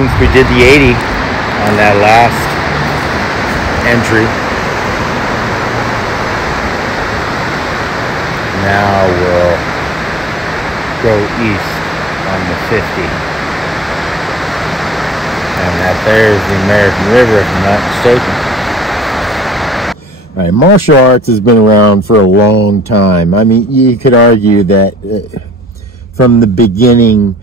since we did the 80 on that last entry. Now we'll go east on the 50. And that there's the American River, if I'm not mistaken. All right, martial arts has been around for a long time. I mean, you could argue that from the beginning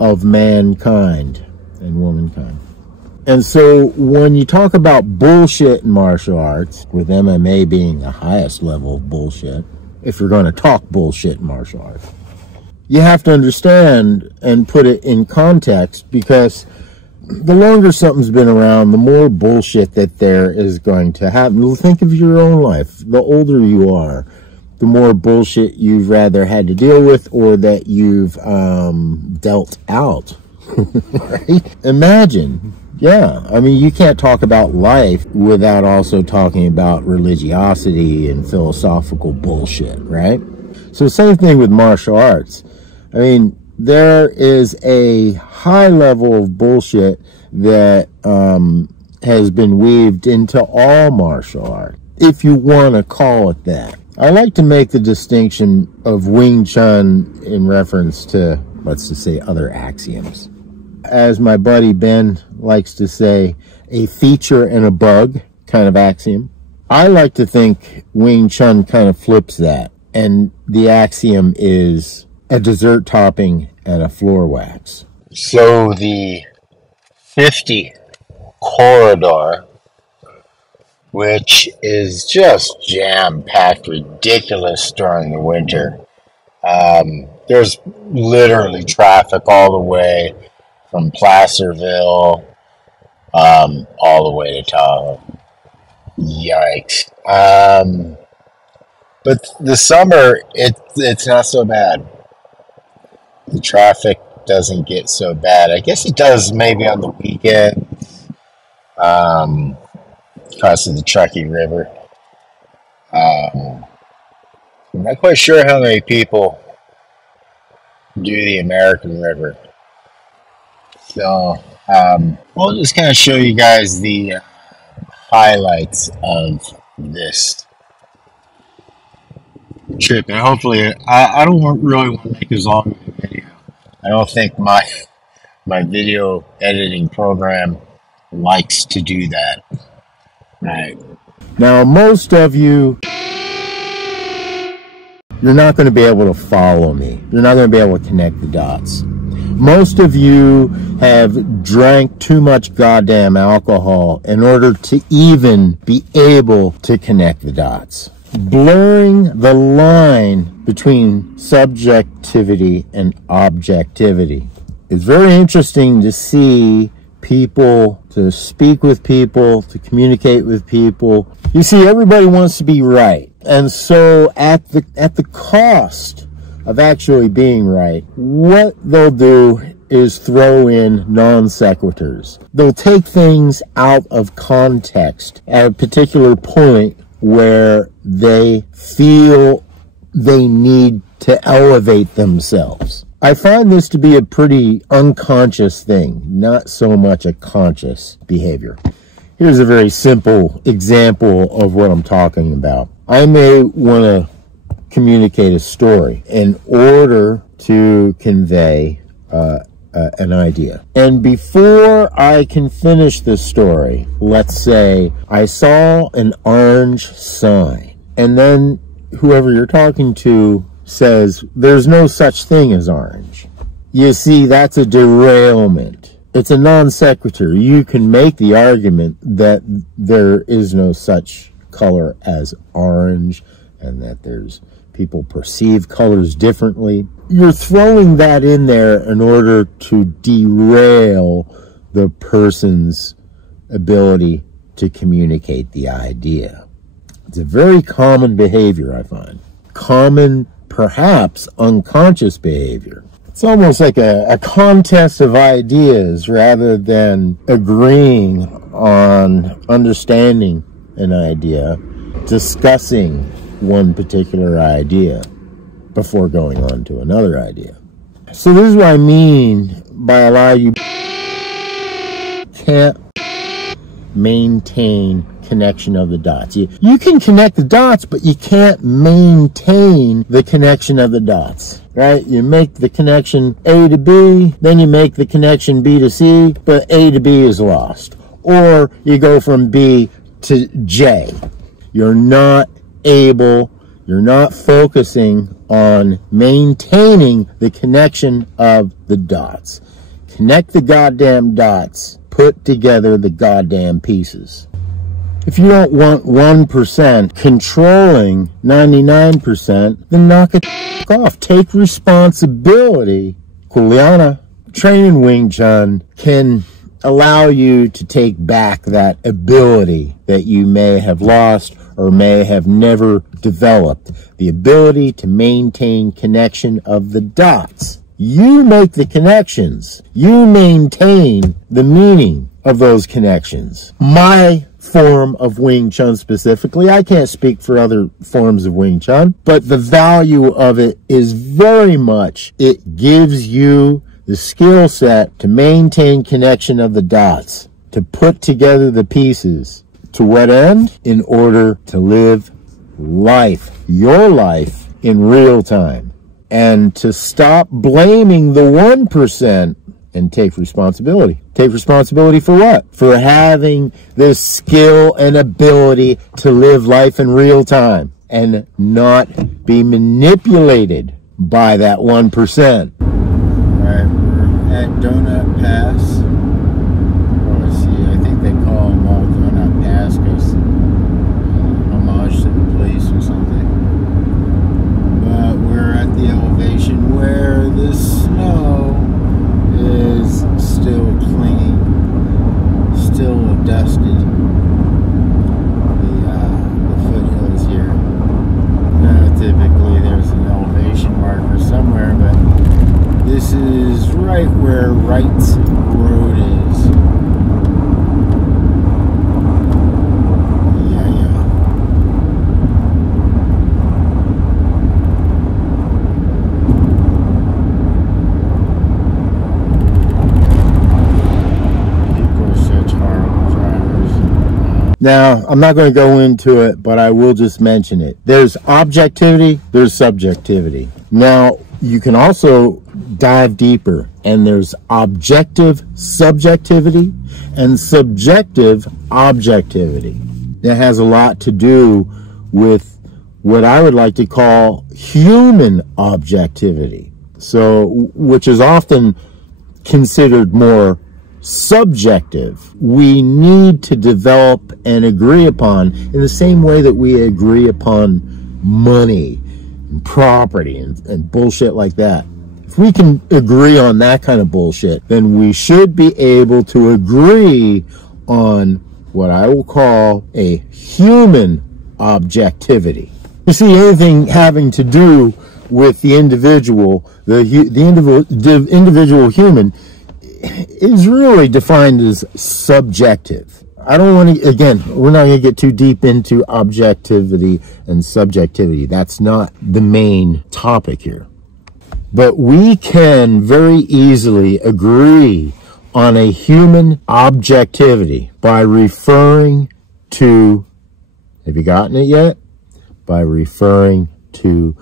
of mankind and womankind. And so when you talk about bullshit in martial arts, with MMA being the highest level of bullshit, if you're going to talk bullshit in martial arts, you have to understand and put it in context, because the longer something's been around, the more bullshit that there is going to happen. Think of your own life. The older you are, the more bullshit you've rather had to deal with, or that you've dealt out. Right? Imagine. Yeah, I mean, you can't talk about life without also talking about religiosity and philosophical bullshit, right? So same thing with martial arts. I mean, there is a high level of bullshit that has been weaved into all martial art, if you want to call it that. I like to make the distinction of Wing Chun in reference to, let's just say, other axioms. As my buddy Ben likes to say, a feature and a bug kind of axiom. I like to think Wing Chun kind of flips that, and the axiom is a dessert topping and a floor wax. So the 50 corridor, which is just jam-packed, ridiculous during the winter. There's literally traffic all the way from Placerville all the way to Tahoe. Yikes. But the summer, it's not so bad. The traffic doesn't get so bad. I guess it does maybe on the weekends, because of the Truckee River. I'm not quite sure how many people do the American River. So, we'll just kind of show you guys the highlights of this trip. And hopefully, I don't really want to make as long of a video. I don't think my video editing program likes to do that. Right. Now, most of you, you're not going to be able to follow me. You're not going to be able to connect the dots. Most of you have drank too much goddamn alcohol in order to even be able to connect the dots. Blurring the line between subjectivity and objectivity. It's very interesting to see people, to speak with people, to communicate with people. You see, everybody wants to be right. And so at the cost of actually being right, what they'll do is throw in non sequiturs. They'll take things out of context at a particular point where they feel they need to elevate themselves. I find this to be a pretty unconscious thing, not so much a conscious behavior. Here's a very simple example of what I'm talking about. I may want to communicate a story in order to convey an idea. And before I can finish this story, let's say I saw an orange sign, and then whoever you're talking to says, there's no such thing as orange. You see, that's a derailment. It's a non sequitur. You can make the argument that there is no such color as orange, and that there's people perceive colors differently. You're throwing that in there in order to derail the person's ability to communicate the idea. It's a very common behavior, I find. Common, perhaps unconscious behavior. It's almost like a contest of ideas rather than agreeing on understanding an idea, discussing one particular idea before going on to another idea. So this is what I mean by a lot of you can't maintain connection of the dots. You can connect the dots, but you can't maintain the connection of the dots, right? You make the connection A to B, then you make the connection B to C, but A to B is lost. Or you go from B to J. You're not focusing on maintaining the connection of the dots. Connect the goddamn dots. Put together the goddamn pieces. If you don't want 1% controlling 99%, then knock it off. Take responsibility. Kuliana. Training Wing Chun can allow you to take back that ability that you may have lost or may have never developed. The ability to maintain connection of the dots. You make the connections. You maintain the meaning of those connections. My form of Wing Chun specifically, I can't speak for other forms of Wing Chun, but the value of it is very much, it gives you the skill set to maintain connection of the dots, to put together the pieces. To what end? In order to live life, your life, in real time. And to stop blaming the 1% and take responsibility. Take responsibility for what? For having this skill and ability to live life in real time and not be manipulated by that 1%. All right, we're at Donut Pass. Oh, let's see, I think they call them all Donut Pass because homage to the police or something. But we're at the elevation where the snow is still clinging, still dusted. The foothills here. Typically there's an elevation marker somewhere, but this is right where Wright's Road is. Now, I'm not going to go into it, but I will just mention it. There's objectivity, there's subjectivity. Now, you can also dive deeper, and there's objective subjectivity and subjective objectivity. That has a lot to do with what I would like to call human objectivity. So, which is often considered more subjective. We need to develop and agree upon in the same way that we agree upon money and property and bullshit like that. If we can agree on that kind of bullshit, then we should be able to agree on what I will call a human objectivity. You see, anything having to do with the individual, the individual human, is really defined as subjective. I don't want to, again, we're not going to get too deep into objectivity and subjectivity. That's not the main topic here. But we can very easily agree on a human objectivity by referring to, have you gotten it yet? By referring to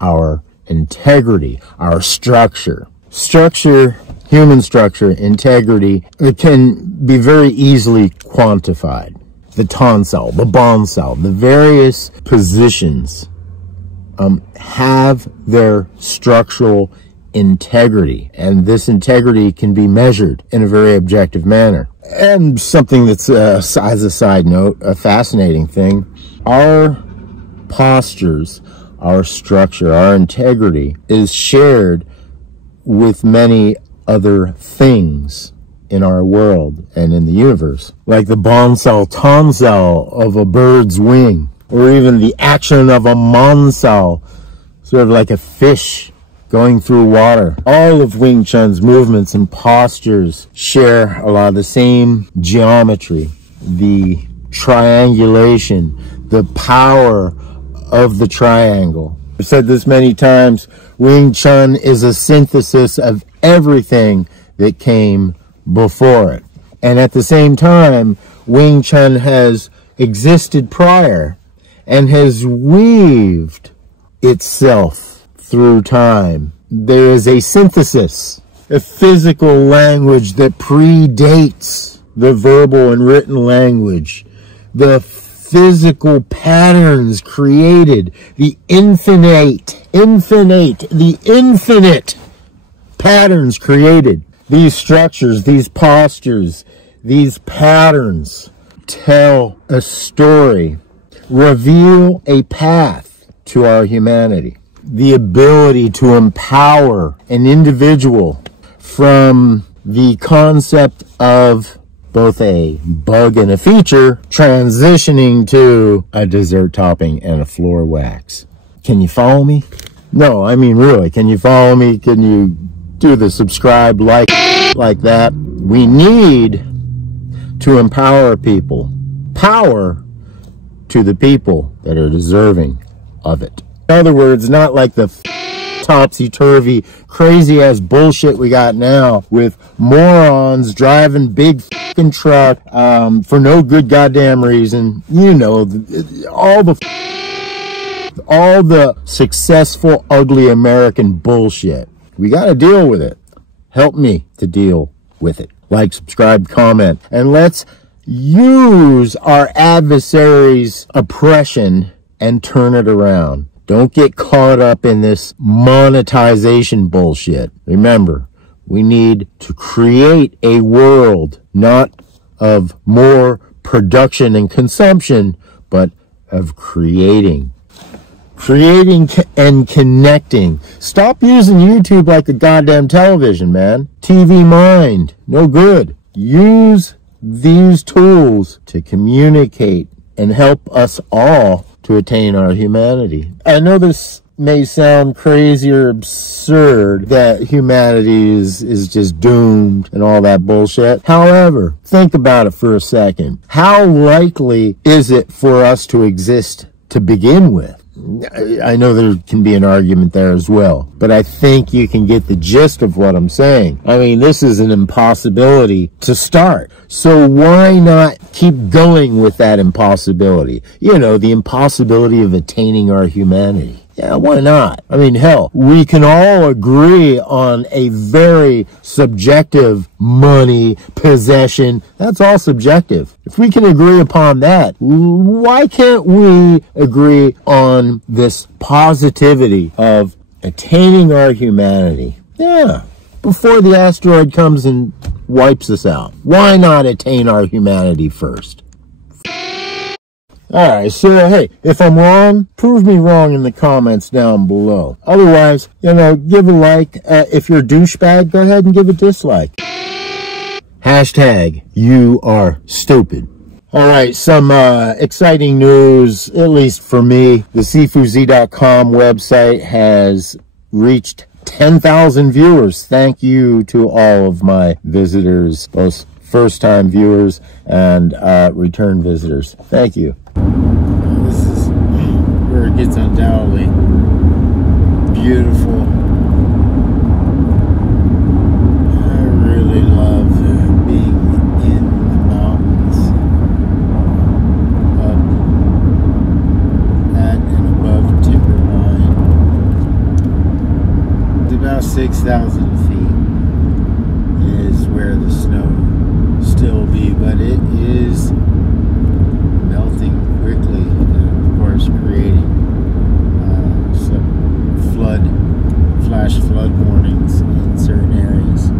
our integrity, our structure. Human structure, integrity, it can be very easily quantified. The tonsile, the bonsal, the various positions have their structural integrity, and this integrity can be measured in a very objective manner. And something that's, as a side note, a fascinating thing, our postures, our structure, our integrity is shared with many other things in our world and in the universe, like the bonsal tonsal of a bird's wing, or even the action of a monsal, sort of like a fish going through water. All of Wing Chun's movements and postures share a lot of the same geometry, the triangulation, the power of the triangle. I've said this many times, Wing Chun is a synthesis of everything that came before it. And at the same time, Wing Chun has existed prior and has weaved itself through time. There is a synthesis, a physical language that predates the verbal and written language. The physical patterns created, the infinite patterns created. These structures, these postures, these patterns tell a story, reveal a path to our humanity. The ability to empower an individual from the concept of both a bug and a feature, transitioning to a dessert topping and a floor wax. Can you follow me? No, I mean really, can you follow me? Can you do the subscribe, like that? We need to empower people. Power to the people that are deserving of it. In other words, not like the topsy-turvy, crazy-ass bullshit we got now with morons driving big fucking truck for no good goddamn reason. You know, all the successful, ugly American bullshit. We got to deal with it. Help me to deal with it. Like, subscribe, comment, and let's use our adversaries' oppression and turn it around. Don't get caught up in this monetization bullshit. Remember, we need to create a world not of more production and consumption, but of creating and connecting. Stop using YouTube like a goddamn television, man. TV mind, no good. Use these tools to communicate and help us all to attain our humanity. I know this may sound crazy or absurd that humanity is just doomed and all that bullshit. However, think about it for a second. How likely is it for us to exist to begin with? I know there can be an argument there as well, but I think you can get the gist of what I'm saying. I mean, this is an impossibility to start. So why not keep going with that impossibility? You know, the impossibility of attaining our humanity. Yeah, why not? I mean, hell, we can all agree on a very subjective money, possession. That's all subjective. If we can agree upon that, why can't we agree on this positivity of attaining our humanity? Yeah, before the asteroid comes and wipes us out. Why not attain our humanity first? Alright, so hey, if I'm wrong, prove me wrong in the comments down below. Otherwise, you know, give a like. If you're a douchebag, go ahead and give a dislike. Hashtag, you are stupid. Alright, some exciting news, at least for me. The SifuZ.com website has reached 10,000 viewers. Thank you to all of my visitors, both first-time viewers and return visitors. Thank you. This is where it gets undoubtedly beautiful. I really love being in the mountains, up at and above Timberline. It's about 6,000 feet is where the snow still be, but it is melting quickly and of course creating some flash flood warnings in certain areas.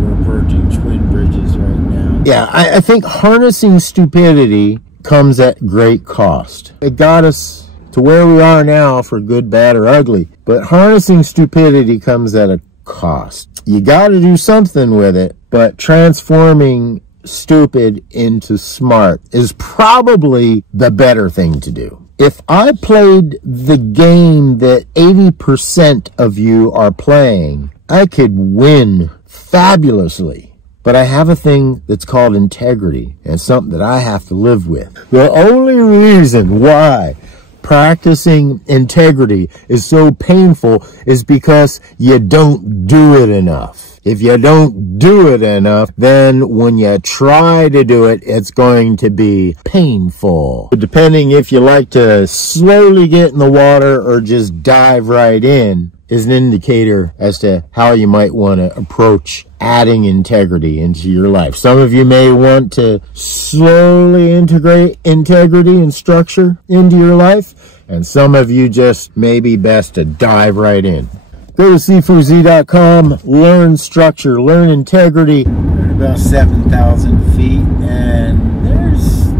We're approaching Twin Bridges right now. Yeah, I think harnessing stupidity comes at great cost. It got us to where we are now for good, bad, or ugly, but harnessing stupidity comes at a cost. You got to do something with it, but transforming stupid into smart is probably the better thing to do. If I played the game that 80% of you are playing, I could win fabulously. But I have a thing that's called integrity, and it's something that I have to live with. The only reason why practicing integrity is so painful is because you don't do it enough. If you don't do it enough, then when you try to do it, it's going to be painful. Depending if you like to slowly get in the water or just dive right in, is an indicator as to how you might want to approach adding integrity into your life. Some of you may want to slowly integrate integrity and structure into your life, and some of you just may be best to dive right in. Go to cfooz.com, learn structure, learn integrity. We're at about 7,000 feet, and there's a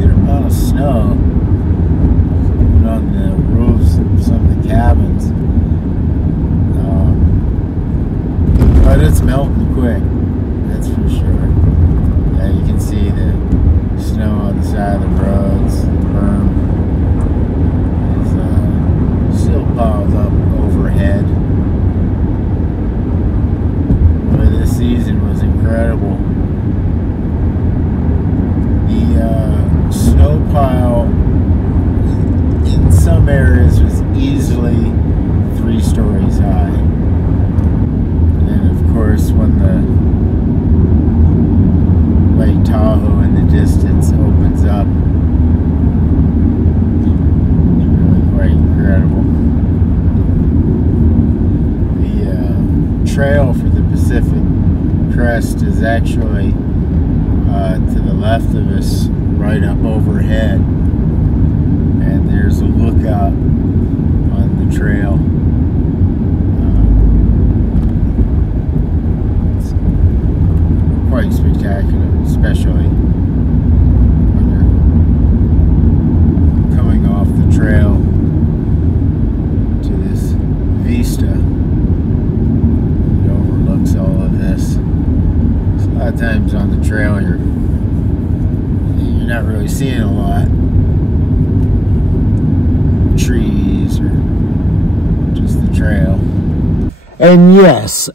good amount of snow on the roofs of some of the cabins. But it's melting quick, that's for sure. Yeah, you can see the snow on the side of the roads, the berm is still piled up overhead. Boy, this season was incredible. The snow pile in some areas was easily 3 stories high. Of course, when the Lake Tahoe in the distance opens up, it's really quite incredible. The trail for the Pacific Crest is actually to the left of us, right up overhead, and there's a lookout on the trail. Quite spectacular, especially when you're coming off the trail to this vista that overlooks all of this. So a lot of times on the trail you're not really seeing a lot. Trees or just the trail. And yes,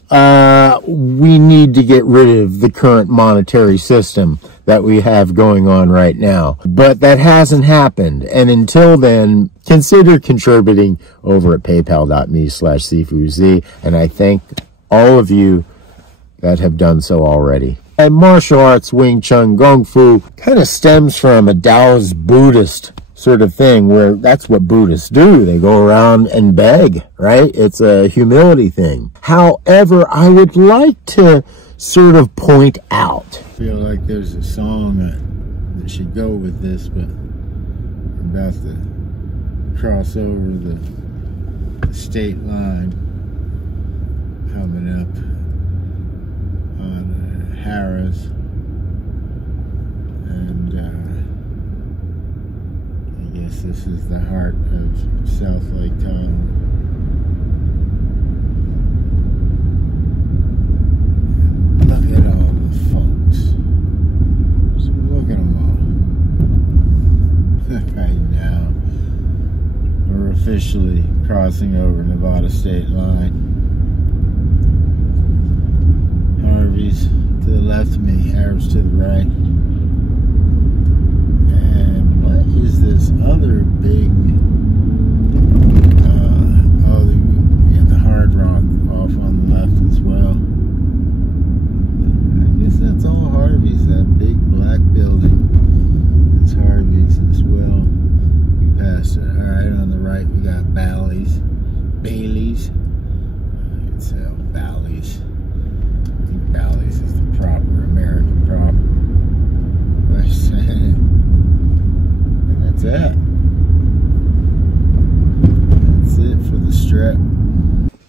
we need to get rid of the current monetary system that we have going on right now. But that hasn't happened. And until then, consider contributing over at paypal.me/cfooz. And I thank all of you that have done so already. And martial arts, Wing Chun, Kung Fu, kind of stems from a Taoist Buddhist sort of thing, where that's what Buddhists do. They go around and beg, right? It's a humility thing. However, I would like to sort of point out. I feel like there's a song that should go with this, but we're about to cross over the state line coming up on Harris, and this is the heart of South Lake Tahoe. Look at all the folks. Just look at them all. Right now, we're officially crossing over Nevada state line. Harvey's to the left of me, Arabs to the right. Is this other big the Hard Rock off on the left as well. I guess that's all Harvey's, that big black building. It's Harvey's as well. We passed it. Alright, on the right we got Bailey's. It's Bally's. I think Bally's is the proper American proper. But I said it. That's it for the strap.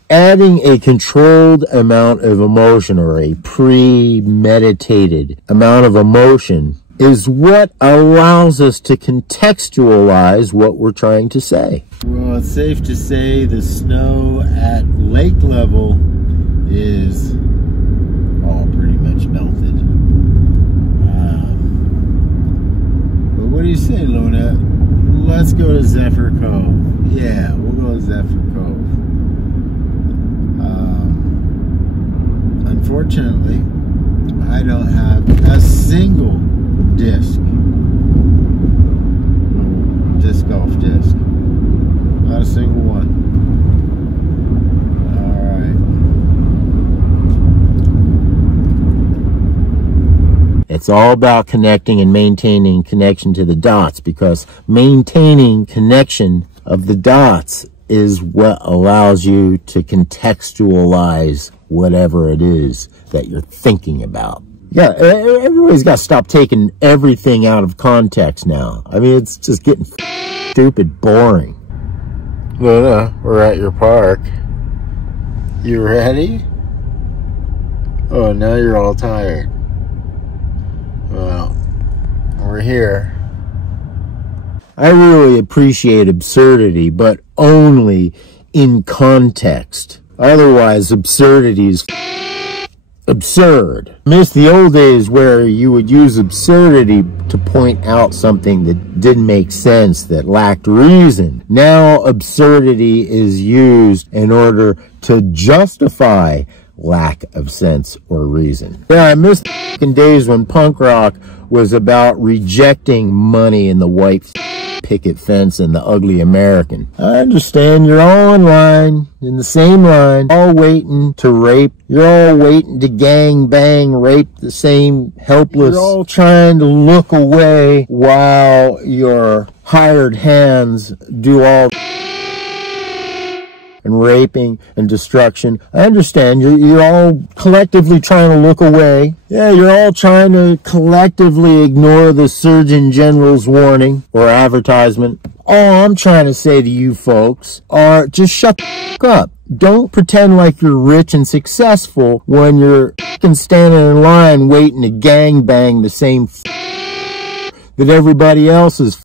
Adding a controlled amount of emotion, or a premeditated amount of emotion, is what allows us to contextualize what we're trying to say. Well, it's safe to say the snow at lake level is all pretty much melted. What do you say, Luna? Let's go to Zephyr Cove. Yeah, we'll go to Zephyr Cove. Unfortunately, I don't have a single disc golf disc. Not a single one. It's all about connecting and maintaining connection to the dots, because maintaining connection of the dots is what allows you to contextualize whatever it is that you're thinking about. Yeah, everybody's got to stop taking everything out of context now. I mean, it's just getting stupid boring. Luna, we're at your park. You ready? Oh, now you're all tired. Well, we're here. I really appreciate absurdity, but only in context. Otherwise, absurdity is absurd. I miss the old days where you would use absurdity to point out something that didn't make sense, that lacked reason. Now absurdity is used in order to justify lack of sense or reason. Yeah, I miss the days when punk rock was about rejecting money and the white picket fence and the ugly American. I understand you're all in line, in the same line, all waiting to rape. You're all waiting to gang bang, rape the same helpless. You're all trying to look away while your hired hands do all and raping and destruction. I understand you're all collectively trying to look away. Yeah, you're all trying to collectively ignore the Surgeon General's warning or advertisement. All I'm trying to say to you folks are just shut the f*** up. Don't pretend like you're rich and successful when you're standing in line waiting to gangbang the same that everybody else is.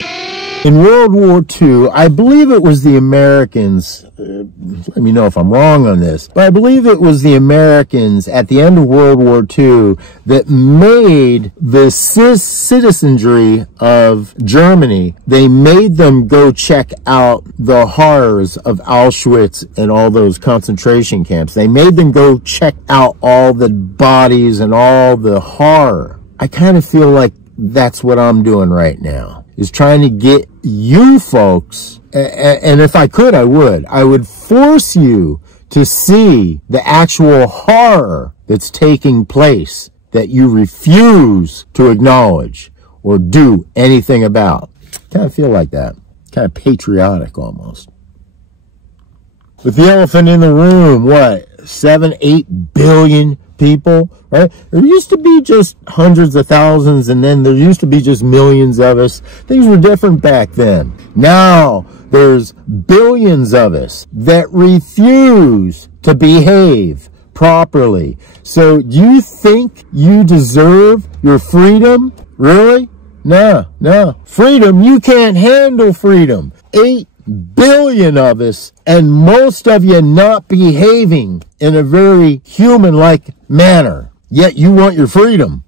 In World War II, I believe it was the Americans, let me know if I'm wrong on this, but I believe it was the Americans at the end of World War II that made the citizenry of Germany, they made them go check out the horrors of Auschwitz and all those concentration camps. They made them go check out all the bodies and all the horror. I kind of feel like that's what I'm doing right now, is trying to get you folks, and if I could, I would force you to see the actual horror that's taking place that you refuse to acknowledge or do anything about. Kind of feel like that. Kind of patriotic almost. With the elephant in the room, what, 7, 8 billion people, right? There used to be just hundreds of thousands, and then there used to be just millions of us. Things were different back then. Now there's billions of us that refuse to behave properly. So you think you deserve your freedom? Really? No. Freedom, you can't handle freedom. 8 billion of us, and most of you not behaving in a very human-like manner. Yet you want your freedom.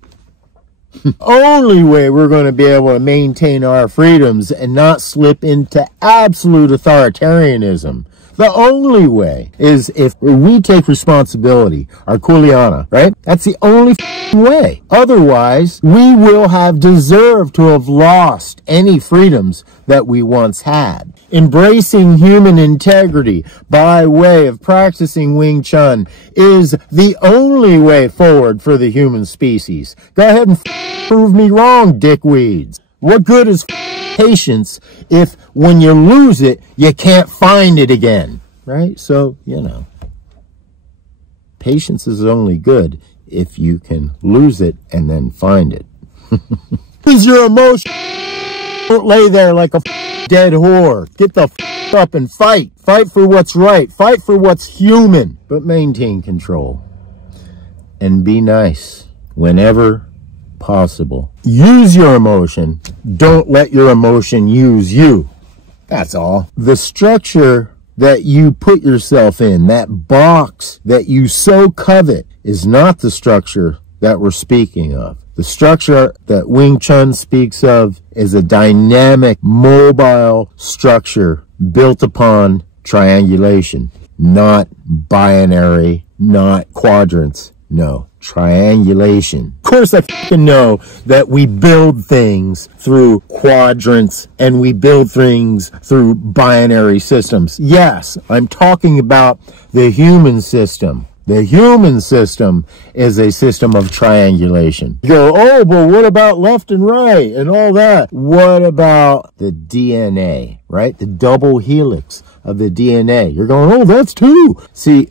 Only way we're going to be able to maintain our freedoms and not slip into absolute authoritarianism, the only way is if we take responsibility, our kuleana, right? That's the only way. Otherwise, we will have deserved to have lost any freedoms that we once had. Embracing human integrity by way of practicing Wing Chun is the only way forward for the human species. Go ahead and prove me wrong, dickweeds. What good is patience if when you lose it, you can't find it again, right? So, you know, patience is only good if you can lose it and then find it. Use your emotion. Don't lay there like a dead whore. Get the up and fight. Fight for what's right. Fight for what's human. But maintain control. And be nice whenever possible. Use your emotion. Don't let your emotion use you. That's all. The structure that you put yourself in, that box that you so covet, is not the structure that we're speaking of. The structure that Wing Chun speaks of is a dynamic, mobile structure built upon triangulation, not binary, not quadrants. No, triangulation. Of course, I fucking know that we build things through quadrants and we build things through binary systems. Yes, I'm talking about the human system. The human system is a system of triangulation. You go, oh, but what about left and right and all that? What about the DNA, right? The double helix of the DNA. You're going, oh, that's two. See,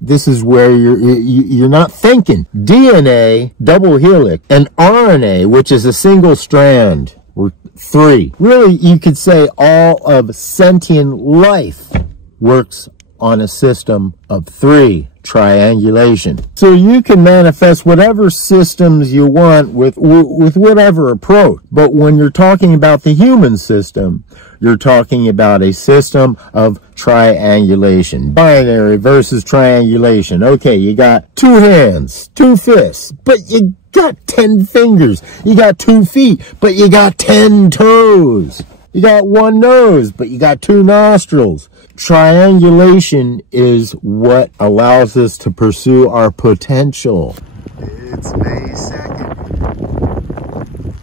this is where you're not thinking. DNA, double helix, and RNA, which is a single strand, or three. Really, you could say all of sentient life works on a system of three, triangulation. So you can manifest whatever systems you want with whatever approach. But when you're talking about the human system, you're talking about a system of triangulation. Binary versus triangulation. Okay, you got 2 hands, 2 fists, but you got 10 fingers. You got 2 feet, but you got 10 toes. You got 1 nose, but you got 2 nostrils. Triangulation is what allows us to pursue our potential. It's May 2nd,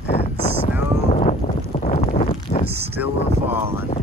and snow is still a-falling.